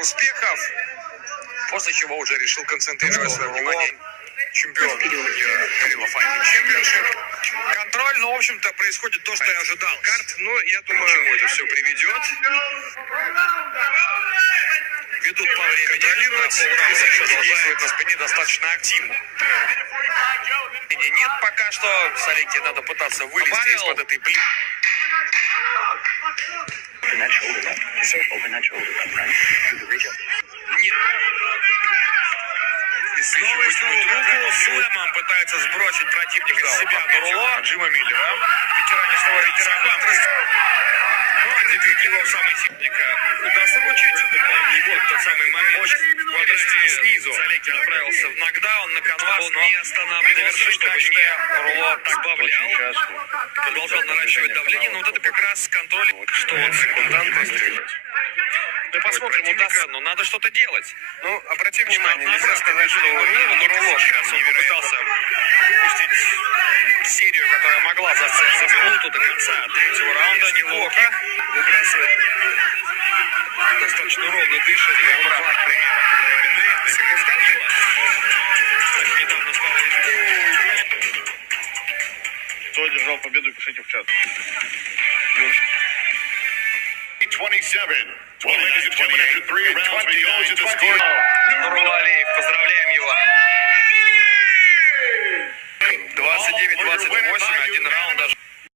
успехов, после чего уже решил концентрировать свое внимание чемпион мира Кирилл Файный Чемпионшип. Контроль, но, в общем-то, происходит то, что я ожидал. Карт, но я думаю, к чему это все приведет. Ведут по времени, контролируют, действуют на спине достаточно активно. Нет пока что, Салике надо пытаться вылезти из-под этой плиты. Нет. Снова и снова руку слэмом пытается сбросить противника с себя Нурулло. Джима Миллера, ветеранистого ветерана. Ну, а дебют его в самый сильника удастся получить. И вот тот самый момент. Квадрате снизу. Салики отправился в нокдаун, на канвас, но не останавливался, чтобы Нурулло сбавлял. Продолжал наращивать давление, но вот это как раз контроль, что он секундантно стрелять. Да посмотрим, удастся, но надо что-то делать. Ну, обратим внимание, нельзя сказать, что Нурулло сейчас он попытался пустить серию, которая могла застать за минуту до конца третьего раунда. Неплохо. Выбрасывает. Достаточно ровно дышит. Недавно стало Кто одержал победу, пишите в чат. 27. Well, ladies and gentlemen, after 3 rounds, we go to the score. Нурулло Алиев, поздравляем его. 29-28, один раунд даже.